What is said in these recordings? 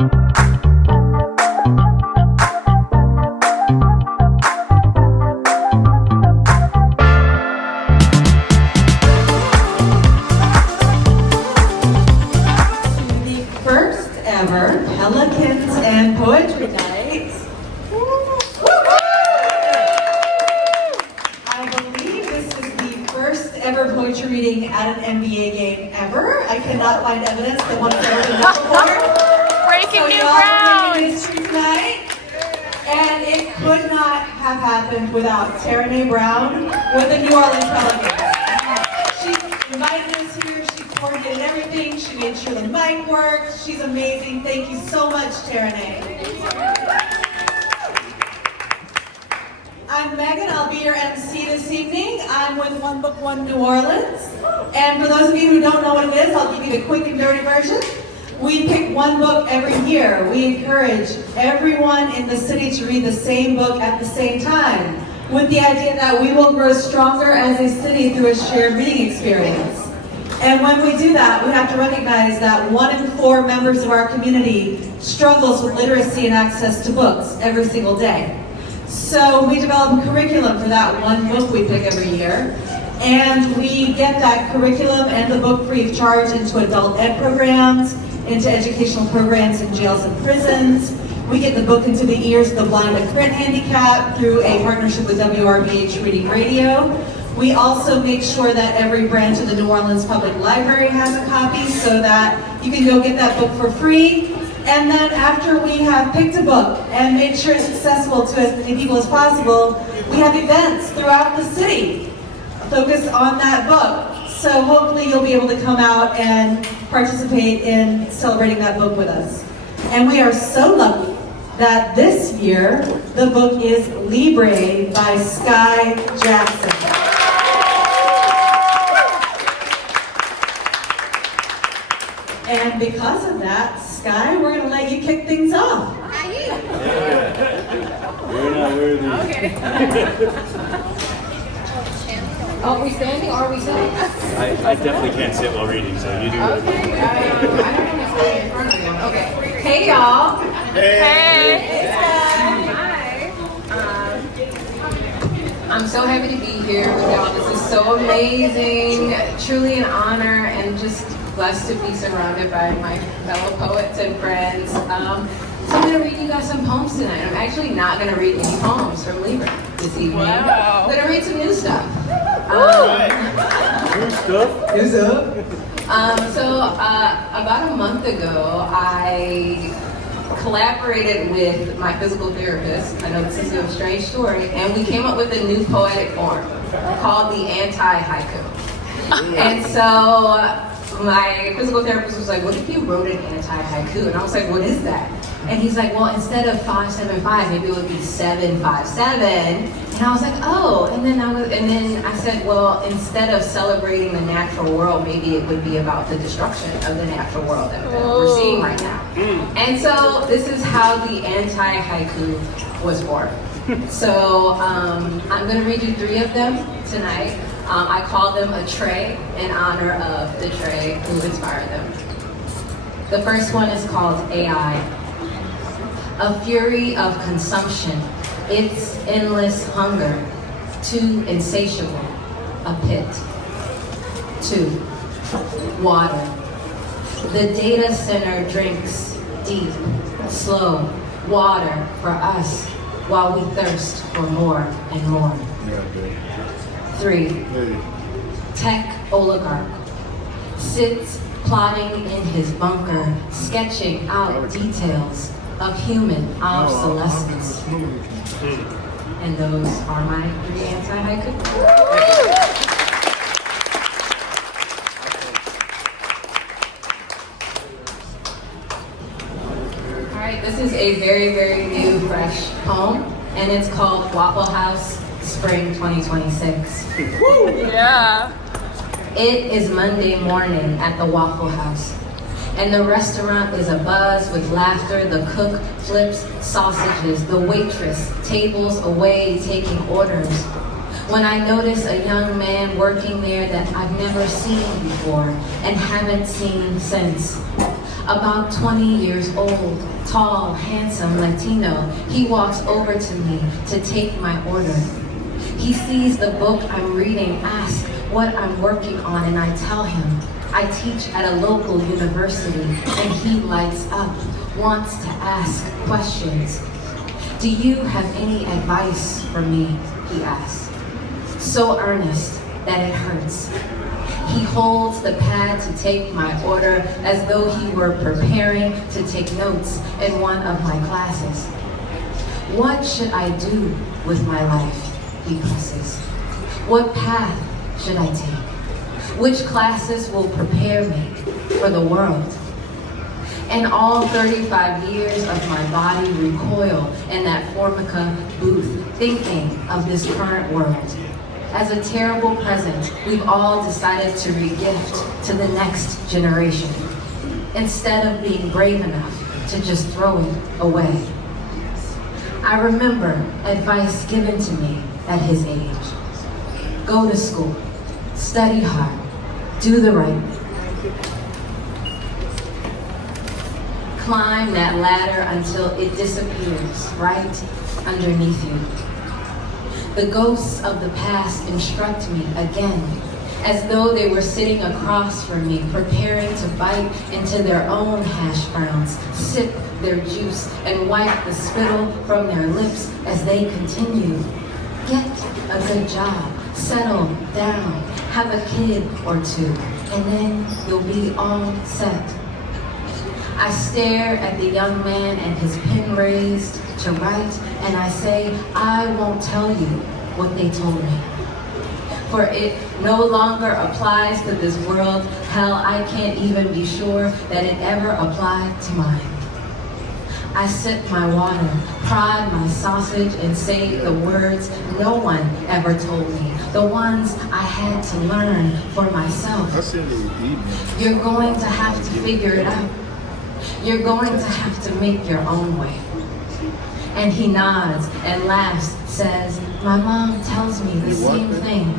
ever Pelicans and Poetry Night. I believe this is the first ever poetry reading at an NBA game ever. I cannot find evidence that one has ever been done before. Breaking new ground! ground! History tonight. And it could not have happened without Taranae Brown with the New Orleans Pelicans. She invited us here, she coordinated everything, she made sure the mic worked. She's amazing. Thank you so much, Taranae. I'm Megan, I'll be your MC this evening. I'm with One Book, One New Orleans. And for those of you who don't know what it is, I'll give you the quick and dirty version. We pick one book every year. We encourage everyone in the city to read the same book at the same time, with the idea that we will grow stronger as a city through a shared reading experience. And when we do that, we have to recognize that 1 in 4 members of our community struggles with literacy and access to books every single day. So we develop a curriculum for that one book we pick every year. And we get that curriculum and the book free of charge into adult ed programs, into educational programs in jails and prisons. We get the book into the ears of the blind and print handicapped through a partnership with WRBH Reading Radio. We also make sure that every branch of the New Orleans Public Library has a copy so that you can go get that book for free. And then after we have picked a book and made sure it's accessible to as many people as possible, we have events throughout the city focused on that book. So hopefully you'll be able to come out and participate in celebrating that book with us. And we are so lucky that this year the book is Libre by Skye Jackson. And because of that, Skye, we're going to let you kick things off. We're not worthy. Okay. Are we standing or are we sitting? I definitely can't sit while reading, so you do it. Okay. I don't want to stand in front of you. Okay. Hey, y'all. Hey. Hi. I'm so happy to be here with y'all. This is so amazing. Truly an honor and just blessed to be surrounded by my fellow poets and friends. So I'm going to read you guys some poems tonight. I'm actually not going to read any poems from Libre this evening. Wow. I'm going to read some new stuff. New stuff? Who's up? About a month ago, I collaborated with my physical therapist. I know this is a strange story, and we came up with a new poetic form called the anti-haiku. And so my physical therapist was like, what if you wrote an anti-haiku? And I was like, what is that? And he's like, well, instead of 575, maybe it would be 757. And I was like, oh. And then I said, well, instead of celebrating the natural world, maybe it would be about the destruction of the natural world that we're seeing right now. And so this is how the anti-haiku was born. So I'm going to read you 3 of them tonight. I call them a tray in honor of the tray who inspired them. The first one is called AI. A fury of consumption, its endless hunger, too insatiable, a pit. 2, water. The data center drinks deep, slow water for us while we thirst for more and more. 3, tech oligarch sits plotting in his bunker, sketching out details of human obsolescence. And those are my 3 anti-haiku. All right, this is a very, very new, fresh poem, and it's called Waffle House Spring 2026. Yeah. It is Monday morning at the Waffle House, and the restaurant is abuzz with laughter. The cook flips sausages, the waitress tables away taking orders. When I notice a young man working there that I've never seen before and haven't seen since. about 20 years old, tall, handsome, Latino. He walks over to me to take my order. He sees the book I'm reading, asks what I'm working on, and I tell him I teach at a local university, and he lights up, wants to ask questions. Do you have any advice for me? He asks. So earnest that it hurts. He holds the pad to take my order as though he were preparing to take notes in one of my classes. What should I do with my life? He presses. What path should I take? Which classes will prepare me for the world? And all 35 years of my body recoil in that Formica booth, thinking of this current world. As a terrible present, we've all decided to regift to the next generation, instead of being brave enough to just throw it away. I remember advice given to me at his age. Go to school, study hard, do the right thing. Climb that ladder until it disappears right underneath you. The ghosts of the past instruct me again, as though they were sitting across from me, preparing to bite into their own hash browns, sip their juice, and wipe the spittle from their lips as they continue. Get a good job, settle down, have a kid or two, and then you'll be all set. I stare at the young man and his pen raised to write, and I say, I won't tell you what they told me. For it no longer applies to this world. Hell, I can't even be sure that it ever applied to mine. I sip my water, prod my sausage, and say the words no one ever told me, the ones I had to learn for myself. You're going to have to figure it out. You're going to have to make your own way. And he nods and laughs, says, my mom tells me the same thing.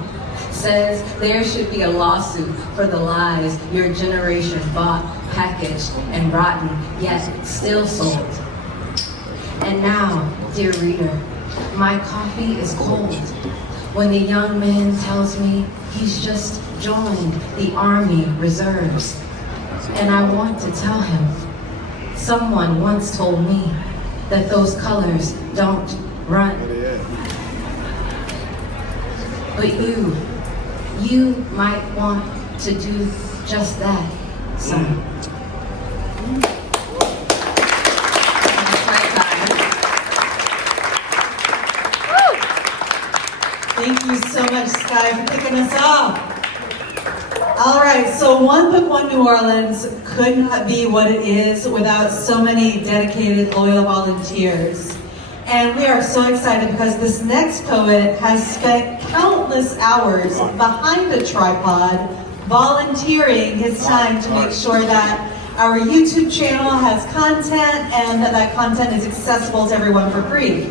Says there should be a lawsuit for the lies your generation bought, packaged, and rotten, yet still sold. And now, dear reader, my coffee is cold when the young man tells me he's just joined the Army Reserves. And I want to tell him, someone once told me that those colors don't run. But you might want to do just that, son. Thank you so much, Skye, for kicking us off. All right, so One Book, One New Orleans could not be what it is without so many dedicated, loyal volunteers. And we are so excited because this next poet has spent countless hours behind a tripod, volunteering his time to make sure that our YouTube channel has content and that that content is accessible to everyone for free.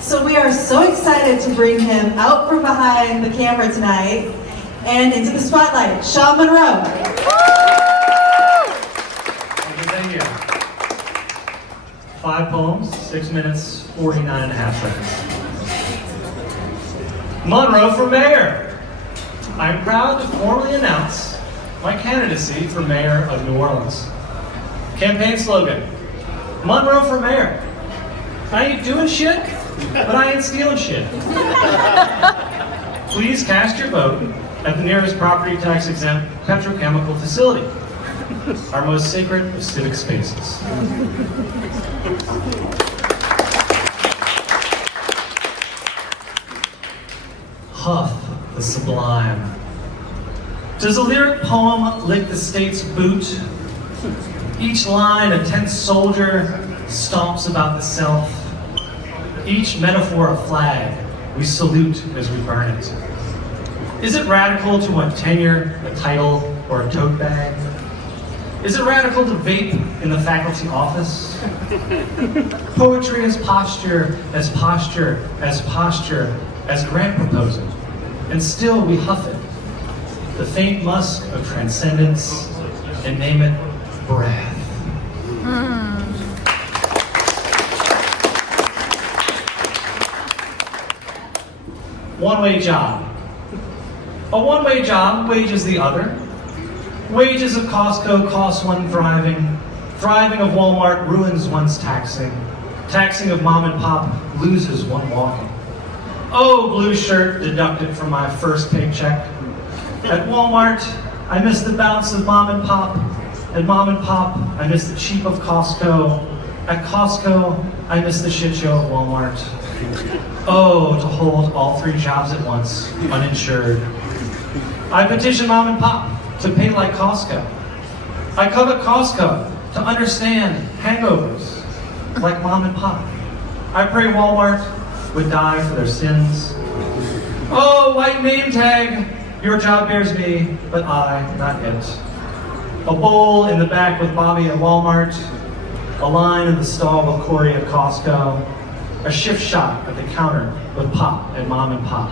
So we are so excited to bring him out from behind the camera tonight and into the spotlight, Sean Munro. Thank you. 5 poems, 6 minutes, 49 and a half seconds. Munro for mayor. I am proud to formally announce my candidacy for mayor of New Orleans. Campaign slogan, Munro for mayor. I ain't doing shit, but I ain't stealing shit. Please cast your vote at the nearest property tax exempt petrochemical facility, our most sacred of civic spaces. Huff the sublime. Does a lyric poem lick the state's boot? Each line a tense soldier stomps about the self. Each metaphor a flag we salute as we burn it. Is it radical to want tenure, a title, or a tote bag? Is it radical to vape in the faculty office? Poetry as posture, as posture, as posture, as grant proposal, and still we huff it. The faint musk of transcendence, and name it breath. One-way job. A one-way job wages the other. Wages of Costco cost one thriving. Thriving of Walmart ruins one's taxing. Taxing of mom and pop loses one walking. Oh, blue shirt deducted from my first paycheck. At Walmart, I miss the bounce of mom and pop. At mom and pop, I miss the cheap of Costco. At Costco, I miss the shit show of Walmart. Oh, to hold all three jobs at once, uninsured. I petition mom and pop to pay like Costco. I covet Costco to understand hangovers like mom and pop. I pray Walmart would die for their sins. Oh, white name tag, your job bears me, but I, not it. A bowl in the back with Bobby at Walmart, a line in the stall with Corey at Costco, a shift shot at the counter with Pop at Mom and Pop.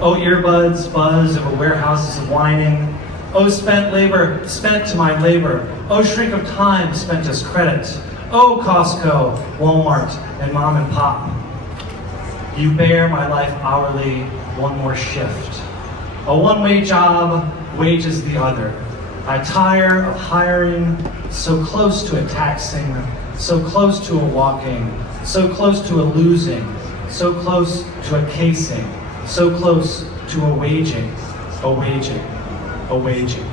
Oh, earbuds buzz over warehouses of whining. Oh, spent labor, spent to my labor. Oh, shrink of time spent as credit. Oh, Costco, Walmart, and Mom and Pop. You bear my life hourly, one more shift. A one-way job wages the other. I tire of hiring, so close to a taxing, so close to a walking, so close to a losing, so close to a casing, so close to a waging, a waging, a waging.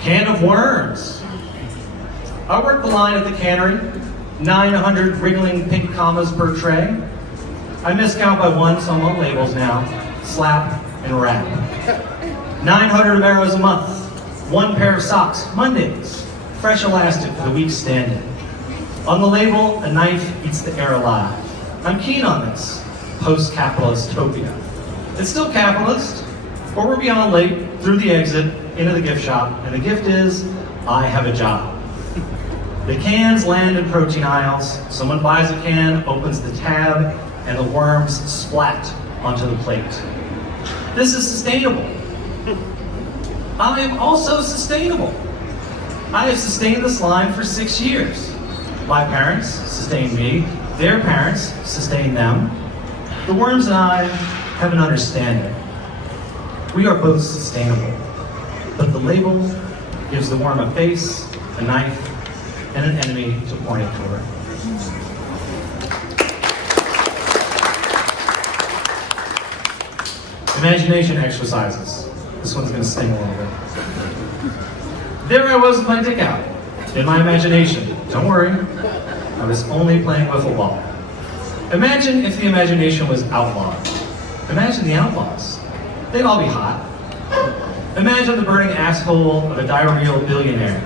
Can of worms. I work the line at the cannery, 900 wriggling pink commas per tray. I miscount by one, so I'm on labels now. Slap and wrap. 900 Amaros a month. One pair of socks, Mondays. Fresh elastic for the week standing. On the label, a knife eats the air alive. I'm keen on this. Post-capitalist topia. It's still capitalist, but we're beyond late, through the exit, into the gift shop, and the gift is, I have a job. The cans land in protein aisles. Someone buys a can, opens the tab, and the worms splat onto the plate. This is sustainable. I am also sustainable. I have sustained this line for 6 years. My parents sustained me. Their parents sustained them. The worms and I have an understanding. We are both sustainable, but the label gives the worm a face, a knife, and an enemy to point it toward. Imagination exercises. This one's gonna sting a little bit. There I was with my dick out, in my imagination. Don't worry, I was only playing wiffle ball. Imagine if the imagination was outlawed. Imagine the outlaws. They'd all be hot. Imagine the burning asshole of a diarrheal billionaire.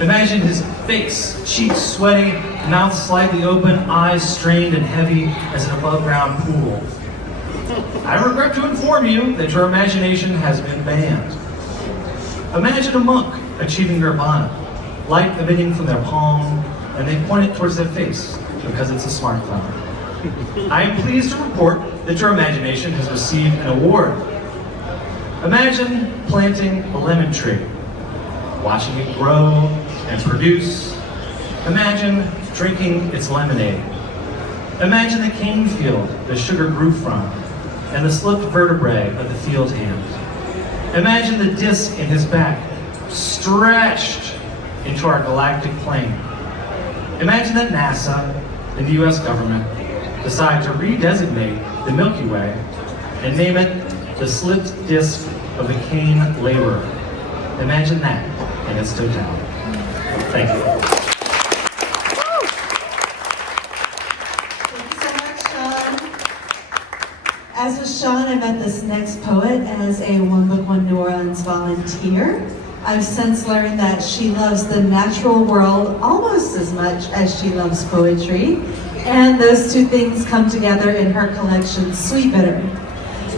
Imagine his face, cheeks sweaty, mouth slightly open, eyes strained and heavy as an above-ground pool. I regret to inform you that your imagination has been banned. Imagine a monk achieving nirvana, light emitting from their palm, and they point it towards their face because it's a smartphone. I am pleased to report that your imagination has received an award. Imagine planting a lemon tree, watching it grow and produce. Imagine drinking its lemonade. Imagine the cane field the sugar grew from, and the slipped vertebrae of the field hand. Imagine the disc in his back, stretched into our galactic plane. Imagine that NASA and the US government decide to redesignate the Milky Way and name it the slipped disc of the cane laborer. Imagine that in its totality. Thank you. As with Sean, I met this next poet as a One Book, One New Orleans volunteer. I've since learned that she loves the natural world almost as much as she loves poetry. And those two things come together in her collection, Sweet Bitter.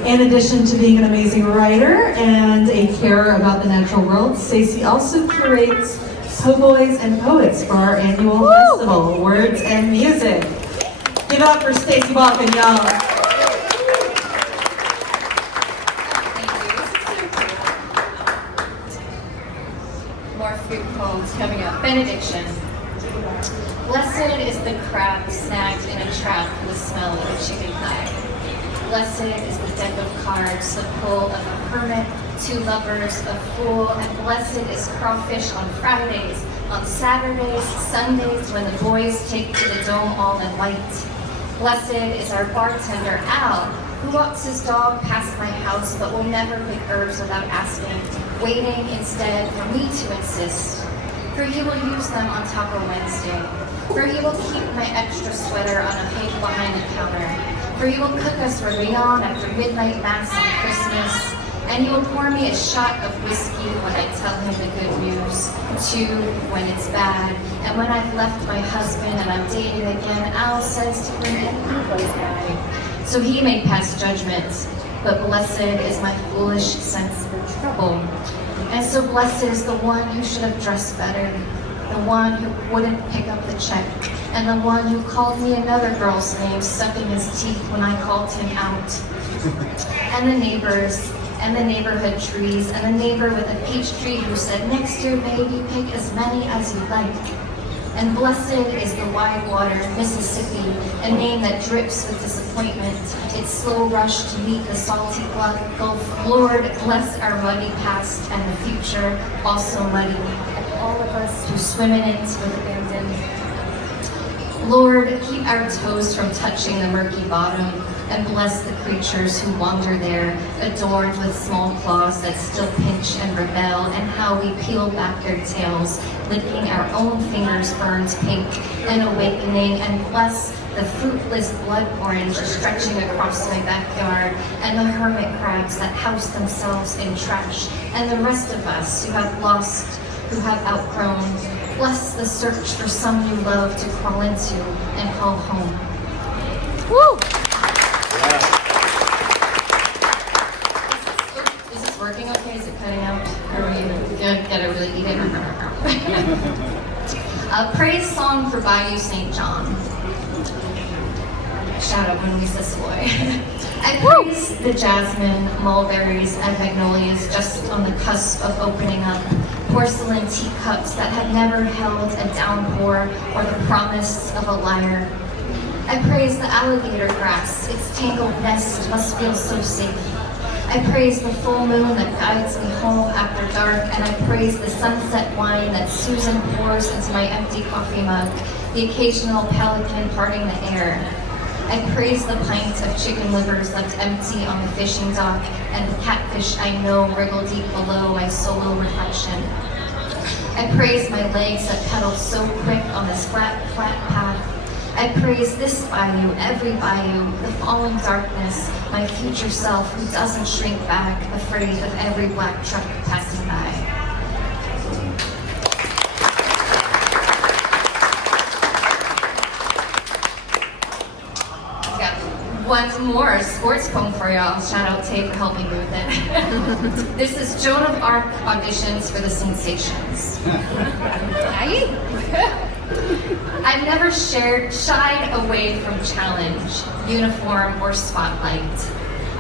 In addition to being an amazing writer and a carer about the natural world, Stacey also curates Po' Boys and Poets for our annual festival, Words and Music. Give it up for Stacey Balkun, y'all. More food poems coming up. Benediction. Blessed is the crab snagged in a trap with the smell of a chicken thigh. Blessed is the deck of cards, the pull of a hermit, two lovers, a fool, and blessed is crawfish on Fridays, on Saturdays, Sundays, when the boys take to the dome all in white. Blessed is our bartender, Al, who walks his dog past my house but will never pick herbs without asking, waiting instead for me to insist. For he will use them on Taco Wednesday. For he will keep my extra sweater on a peg behind the counter. For he will cook us Réveillon after midnight mass on Christmas. And he will pour me a shot of whiskey when I tell him the good news, two when it's bad. And when I've left my husband and I'm dating again, Al says to bring anybody's guy. So he may pass judgment, but blessed is my foolish sense of trouble. And so blessed is the one who should have dressed better, the one who wouldn't pick up the check, and the one who called me another girl's name, sucking his teeth when I called him out. And the neighbors, and the neighborhood trees, and the neighbor with a peach tree who said, next year, baby, pick as many as you like. And blessed is the wide water, Mississippi, a name that drips with disappointment, its slow rush to meet the salty Gulf. Lord, bless our muddy past and the future, also muddy, and all of us who swim in it with abandon. Lord, keep our toes from touching the murky bottom, and bless the creatures who wander there, adorned with small claws that still pinch and rebel, and how we peel back their tails, licking our own fingers burned pink, and awakening, and bless the fruitless blood orange stretching across my backyard, and the hermit crabs that house themselves in trash, and the rest of us who have lost, who have outgrown. Bless the search for some new love to crawl into and call home. Woo! Is this working okay? Is it cutting out? Or are you gotta really eat it? Praise song for Bayou St. John. Shout out when we Sisseloy. I praise the jasmine, mulberries, and magnolias just on the cusp of opening up, porcelain teacups that have never held a downpour or the promise of a lyre. I praise the alligator grass, its tangled nest must feel so safe. I praise the full moon that guides me home after dark, and I praise the sunset wine that Susan pours into my empty coffee mug, the occasional pelican parting the air. I praise the pints of chicken livers left empty on the fishing dock, and the catfish I know wriggle deep below my solo reflection. I praise my legs that pedal so quick on this flat path. I praise this bayou, every bayou, the falling darkness, my future self who doesn't shrink back, afraid of every black truck passing by. I've got one more sports poem for y'all. Shout out Tay for helping me with it. This is Joan of Arc auditions for the Sensations. I've never shied away from challenge, uniform, or spotlight.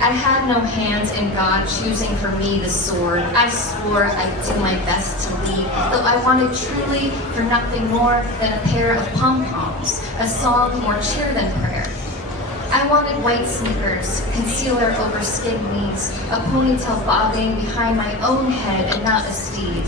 I had no hand in God choosing for me the sword. I swore I'd do my best to lead, though I wanted truly for nothing more than a pair of pom-poms, a song more cheer than prayer. I wanted white sneakers, concealer over skid knees, a ponytail bobbing behind my own head and not a steed.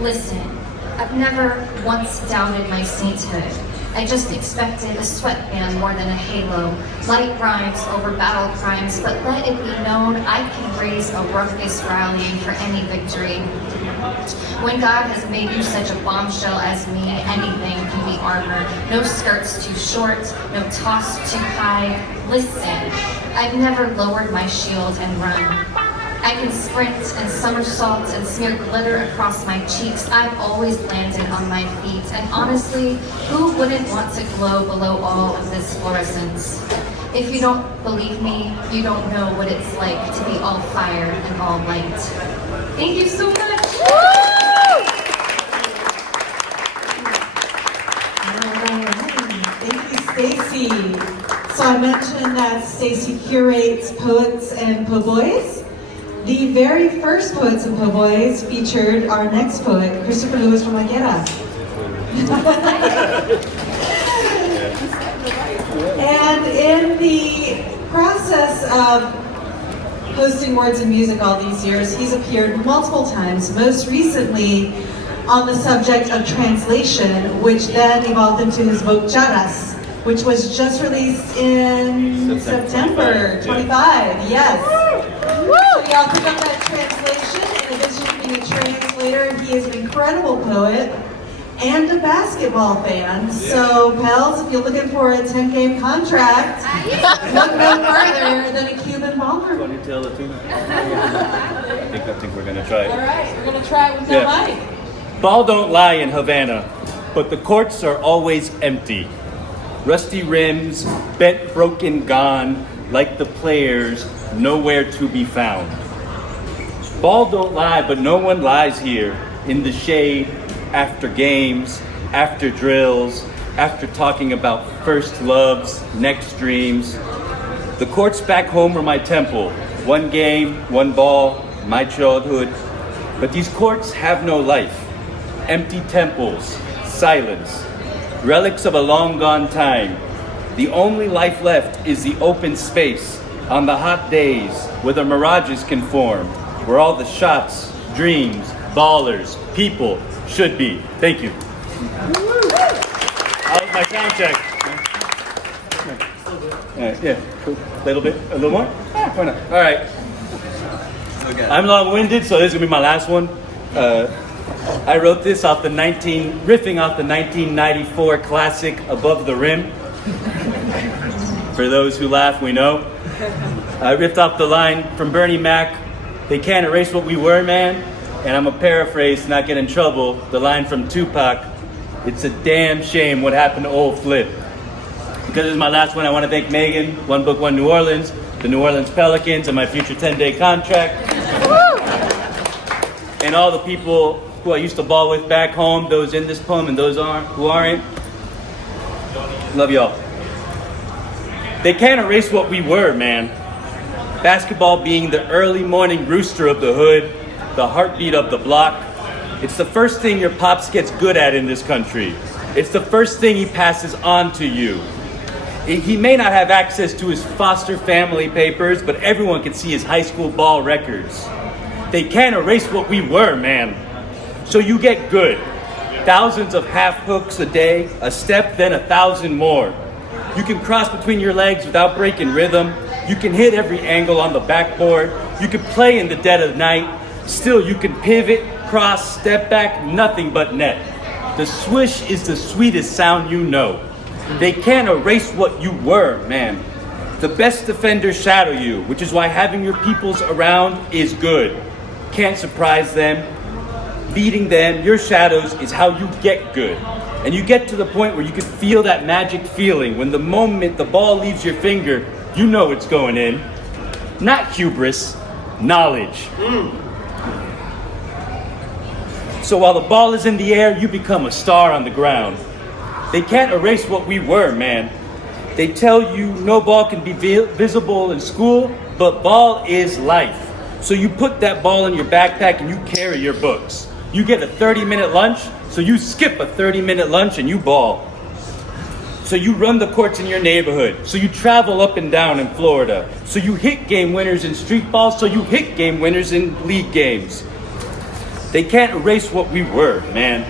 Listen, I've never once doubted my sainthood. I just expected a sweatband more than a halo, light rhymes over battle crimes, but let it be known I can raise a ruckus rallying for any victory. When God has made you such a bombshell as me, anything can be armor. No skirts too short, no toss too high. Listen, I've never lowered my shield and run. I can sprint and somersault and smear glitter across my cheeks. I've always landed on my feet. And honestly, who wouldn't want to glow below all of this fluorescence? If you don't believe me, you don't know what it's like to be all fire and all light. Thank you so much. Thank you, Stacey. So I mentioned that Stacey curates poets and po' boys. The very first Poets and Po' Boys featured our next poet, Christopher Lewis Romaguera. And in the process of hosting Words and Music all these years, he's appeared multiple times, most recently on the subject of translation, which then evolved into his book Charas, which was just released in September 25, yes. So y'all pick up that translation. In addition to being a translator, he is an incredible poet and a basketball fan. So, Pels, if you're looking for a 10-game contract, look no further than a Cuban baller. I think we're gonna try All it. right, we're gonna try it with no mic. Ball don't lie in Havana, but the courts are always empty. Rusty rims, bent, broken, gone, like the players, nowhere to be found. Ball don't lie, but no one lies here in the shade, after games, after drills, after talking about first loves, next dreams. The courts back home were my temple. One game, one ball, my childhood. But these courts have no life. Empty temples, silence, relics of a long gone time. The only life left is the open space on the hot days where the mirages can form, where all the shots, dreams, ballers, people should be. Thank you. That was my sound check. Yeah, cool. A little more? Yeah, why not? All right. I'm long-winded, so this is gonna be my last one. I wrote this riffing off the 1994 classic Above the Rim. For those who laugh, we know. I ripped off the line from Bernie Mac, "They can't erase what we were, man." And I'm a paraphrase to not get in trouble, the line from Tupac, "It's a damn shame what happened to old Flip." Because this is my last one, I want to thank Megan, One Book, One New Orleans, the New Orleans Pelicans, and my future 10-day contract. And all the people who I used to ball with back home, those in this poem and those who aren't. Love y'all. They can't erase what we were, man. Basketball being the early morning rooster of the hood, the heartbeat of the block. It's the first thing your pops gets good at in this country. It's the first thing he passes on to you. He may not have access to his foster family papers, but everyone can see his high school ball records. They can't erase what we were, man. So you get good. Thousands of half hooks a day, a step, then 1,000 more. You can cross between your legs without breaking rhythm. You can hit every angle on the backboard. You can play in the dead of night. Still, you can pivot, cross, step back, nothing but net. The swish is the sweetest sound you know. They can't erase what you were, man. The best defenders shadow you, which is why having your peoples around is good. Can't surprise them. Beating them, your shadows, is how you get good. And you get to the point where you can feel that magic feeling. When the moment the ball leaves your finger, you know it's going in. Not hubris, knowledge. So while the ball is in the air, you become a star on the ground. They can't erase what we were, man. They tell you no ball can be visible in school, but ball is life. So you put that ball in your backpack and you carry your books. You get a 30-minute lunch, so you skip a 30-minute lunch and you ball. So you run the courts in your neighborhood. So you travel up and down in Florida. So you hit game winners in street ball, so you hit game winners in league games. They can't erase what we were, man.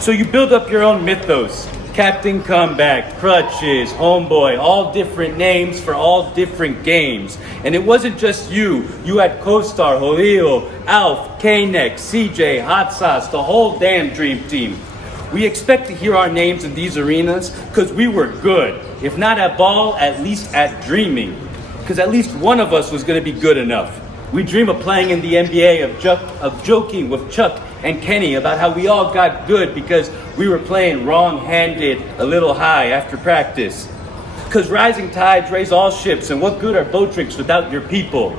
So you build up your own mythos. Captain Comeback, Crutches, Homeboy, all different names for all different games. And it wasn't just you. You had Co-Star, Holil, Alf, K-Neck, CJ, Hot Sauce, the whole damn dream team. We expect to hear our names in these arenas because we were good. If not at ball, at least at dreaming. Because at least one of us was going to be good enough. We dream of playing in the NBA, of joking with Chuck and Kenny about how we all got good because we were playing wrong-handed a little high after practice. Because rising tides raise all ships, and what good are boat tricks without your people?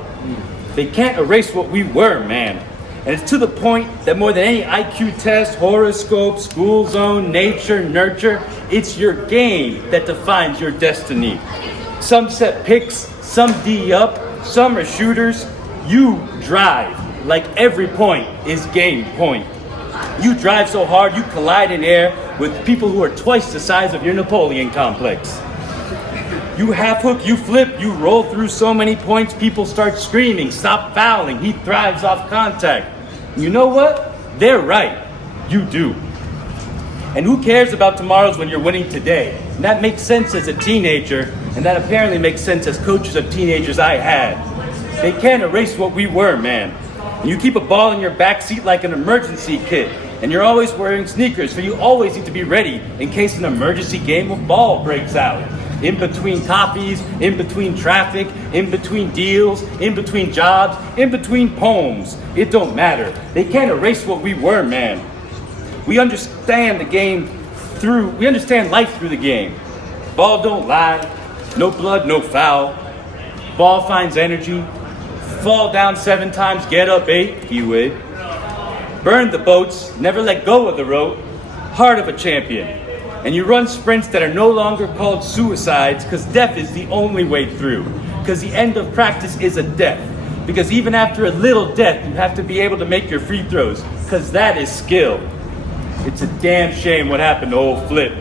They can't erase what we were, man. And it's to the point that more than any IQ test, horoscope, school zone, nature, nurture, it's your game that defines your destiny. Some set picks, some D up, some are shooters. You drive, like every point is game point. You drive so hard you collide in air, with people who are twice the size of your Napoleon complex. You half hook, you flip, you roll through so many points, people start screaming, stop fouling, he thrives off contact. And you know what? They're right. You do. And who cares about tomorrows when you're winning today? And that makes sense as a teenager, and that apparently makes sense as coaches of teenagers I had. They can't erase what we were, man. And you keep a ball in your backseat like an emergency kit, and you're always wearing sneakers, so you always need to be ready in case an emergency game of ball breaks out. In between copies, in between traffic, in between deals, in between jobs, in between poems. It don't matter. They can't erase what we were, man. We understand we understand life through the game. Ball don't lie, no blood, no foul. Ball finds energy. Fall down 7 times, get up 8, he would. Burn the boats, never let go of the rope. Heart of a champion. And you run sprints that are no longer called suicides because death is the only way through. Because the end of practice is a death. Because even after a little death, you have to be able to make your free throws. Because that is skill. It's a damn shame what happened to old Flip.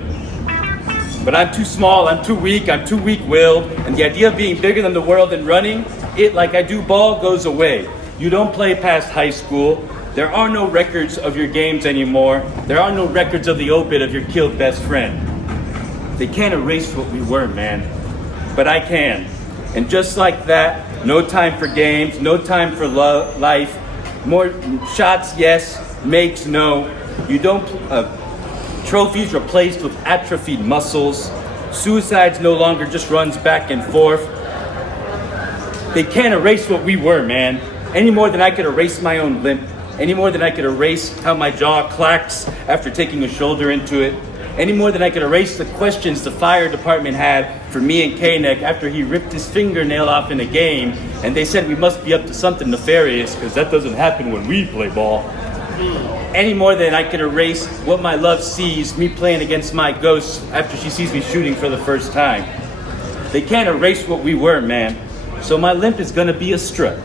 But I'm too small, I'm too weak-willed, and the idea of being bigger than the world and running, it, like I do ball, goes away. You don't play past high school. There are no records of your games anymore. There are no records of the obit of your killed best friend. They can't erase what we were, man. But I can. And just like that, no time for games, no time for life. More shots, yes. Makes, no. You don't... trophies replaced with atrophied muscles. Suicides no longer just runs back and forth. They can't erase what we were, man. Any more than I could erase my own limp. Any more than I could erase how my jaw clacks after taking a shoulder into it. Any more than I could erase the questions the fire department had for me and K-Neck after he ripped his fingernail off in a game, and they said we must be up to something nefarious because that doesn't happen when we play ball. Any more than I could erase what my love sees me playing against my ghost after she sees me shooting for the first time. They can't erase what we were, man. So my limp is gonna be a strut.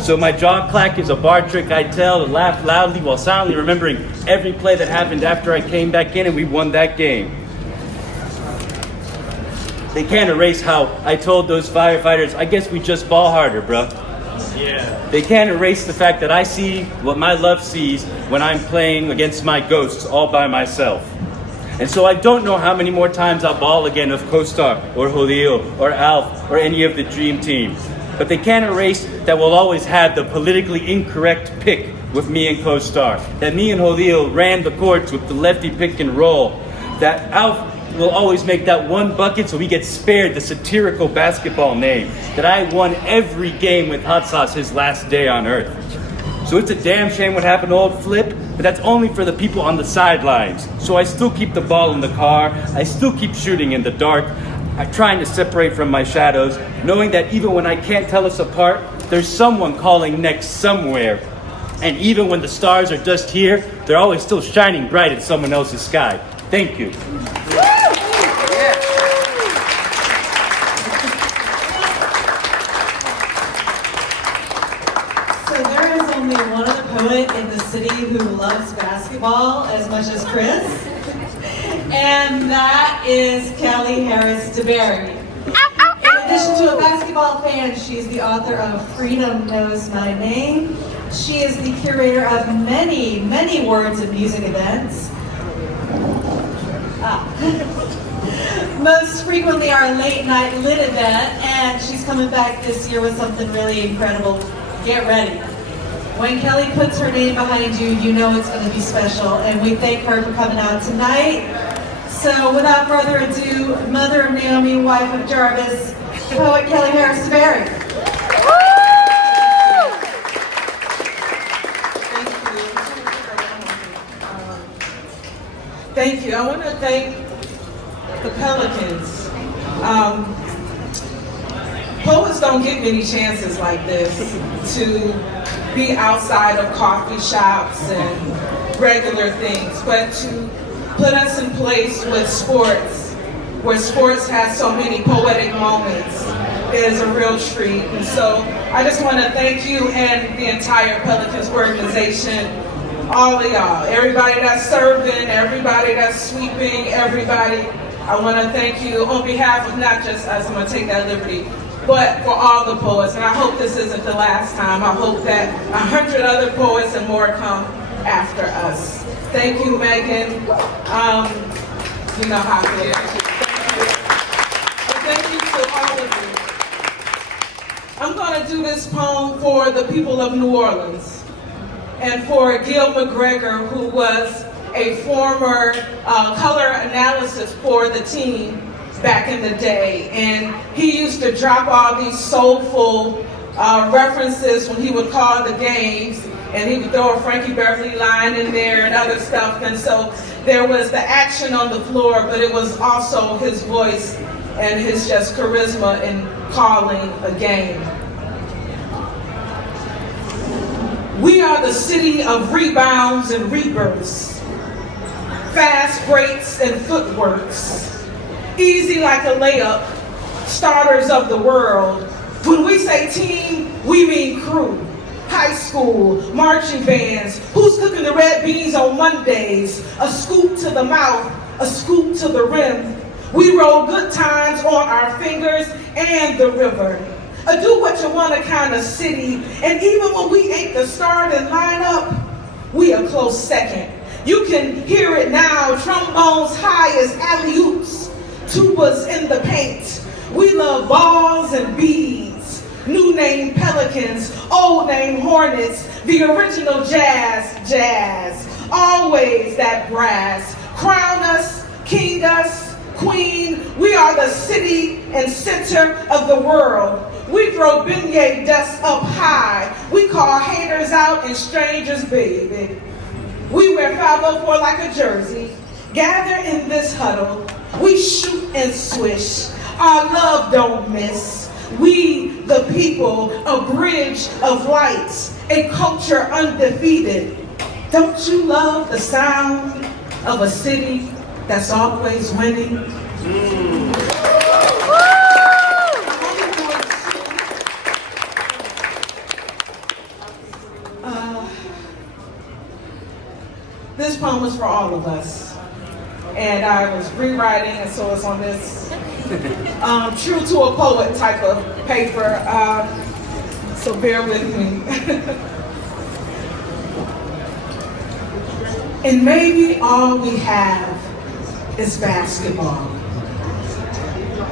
So my jaw clack is a bar trick I tell to laugh loudly while silently remembering every play that happened after I came back in and we won that game. They can't erase how I told those firefighters, I guess we just ball harder, bruh. Yeah. They can't erase the fact that I see what my love sees when I'm playing against my ghosts all by myself. And so I don't know how many more times I'll ball again with Kostar or Julio or Alf or any of the dream team. But they can't erase that we'll always have the politically incorrect pick with me and Kostar. That me and Julio ran the courts with the lefty pick and roll. That Alf will always make that one bucket so he gets spared the satirical basketball name. That I won every game with Hot Sauce his last day on earth. So it's a damn shame what happened to old Flip, but that's only for the people on the sidelines. So I still keep the ball in the car. I still keep shooting in the dark. I'm trying to separate from my shadows, knowing that even when I can't tell us apart, there's someone calling next somewhere. And even when the stars are just here, they're always still shining bright in someone else's sky. Thank you. So there is only one other poet in the city who loves basketball as much as Chris. And that is Kelly Harris-DeBerry. In addition to a basketball fan, she's the author of Freedom Knows My Name. She is the curator of many, many words and music events. Most frequently our late night lit event, and she's coming back this year with something really incredible. Get ready. When Kelly puts her name behind you, you know it's going to be special, and we thank her for coming out tonight. So without further ado, mother of Naomi, wife of Jarvis, poet Kelly Harris-DeBerry. Thank you. I want to thank the Pelicans. Poets don't get many chances like this to be outside of coffee shops and regular things, but to put us in place with sports, where sports has so many poetic moments, is a real treat. And so I just want to thank you and the entire Pelicans organization all of y'all, everybody that's serving, everybody that's sweeping, everybody. I want to thank you on behalf of not just us, I'm going to take that liberty, but for all the poets. And I hope this isn't the last time. I hope that 100 other poets and more come after us. Thank you, Megan. You know how I feel. Thank you to all of you. I'm going to do this poem for the people of New Orleans and for Gil McGregor, who was a former color analysis for the team back in the day. And he used to drop all these soulful references when he would call the games, and he would throw a Frankie Beverly line in there and other stuff. And so there was the action on the floor, but it was also his voice and his just charisma in calling a game. We are the city of rebounds and rebirths, fast breaks and footworks, easy like a layup, starters of the world. When we say team, we mean crew, high school, marching bands, who's cooking the red beans on Mondays, a scoop to the mouth, a scoop to the rim. We roll good times on our fingers and the river. A do what you wanna kind of city, and even when we ain't the starting lineup, we a close second. You can hear it now, trombones high as alley-oops, tubas in the paint. We love balls and beads, new name Pelicans, old name Hornets, the original jazz, always that brass. Crown us, king us, queen, we are the city and center of the world. We throw beignet dust up high. We call haters out and strangers baby. We wear 504 like a jersey. Gather in this huddle. We shoot and swish. Our love don't miss. We, the people, a bridge of lights, a culture undefeated. Don't you love the sound of a city that's always winning? This poem is for all of us. And I was rewriting, and so it's on this true to a poet type of paper. So bear with me. And maybe all we have is basketball.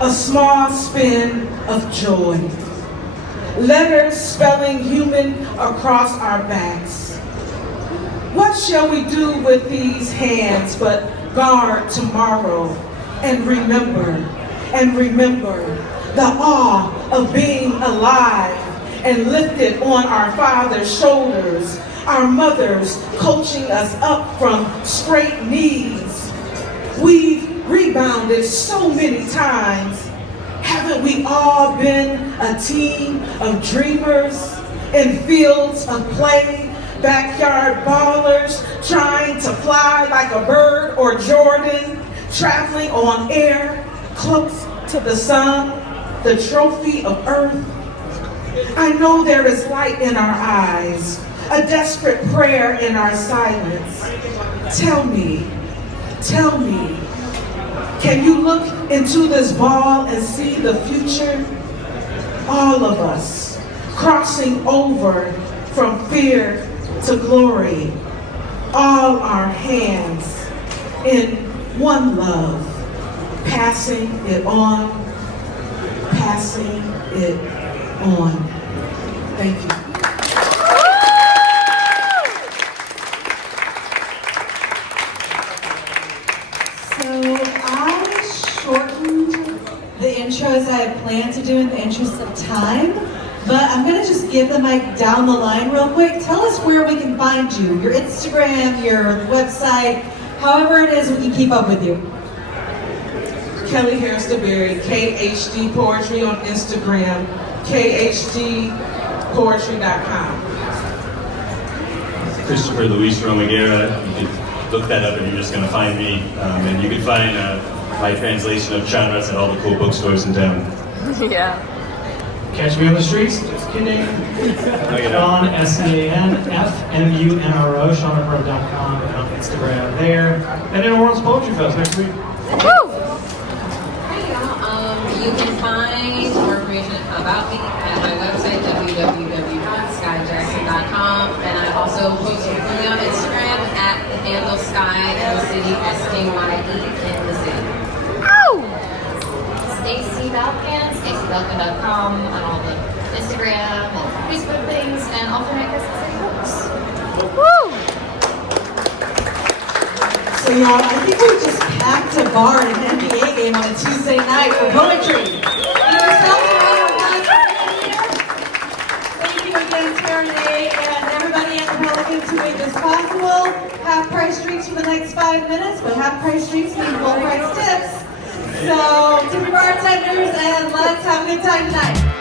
A small spin of joy. Letters spelling human across our backs. What shall we do with these hands but guard tomorrow and remember the awe of being alive and lifted on our father's shoulders, our mothers coaching us up from straight knees. We've rebounded so many times. Haven't we all been a team of dreamers in fields of play? Backyard ballers trying to fly like a bird or Jordan, traveling on air close to the sun, the trophy of earth. I know there is light in our eyes, a desperate prayer in our silence. Tell me, can you look into this ball and see the future? All of us crossing over from fear to glory, all our hands in one love, passing it on. Thank you. So I shortened the intros I had planned to do in the interest of time. But I'm going to just give the mic down the line real quick. Tell us where we can find you, your Instagram, your website, however it is we can keep up with you. Kelly Harris-DeBerry, KHD Poetry on Instagram, khdpoetry.com. Christopher Luis Romaguera. You can look that up and you're just going to find me. And you can find my translation of genres at all the cool bookstores in town. Yeah. Catch me on the streets, just kidding. Sean, S-E-A-N-F-M-U-N-R-O, SeanMunro.com, and on Instagram there. And then Orleans Poetry Fest next week. You can find more information about me at my website, www.skyejackson.com. And I also post frequently on Instagram at the handle Skye in the city, S-K-Y-E in the city. Stacey Balkun, StaceyBalkun.com, on all the Instagram and Facebook things, and also my Christmas City books. So y'all, I think we just packed a bar at an NBA game on a Tuesday night for poetry. Give yourselves a round of applause. Thank you again, Taryn A, and everybody at the Pelicans who made this possible. Half-price drinks for the next 5 minutes, but half-price drinks mean full-price tips. So, to the bartenders, and let's have a good time tonight.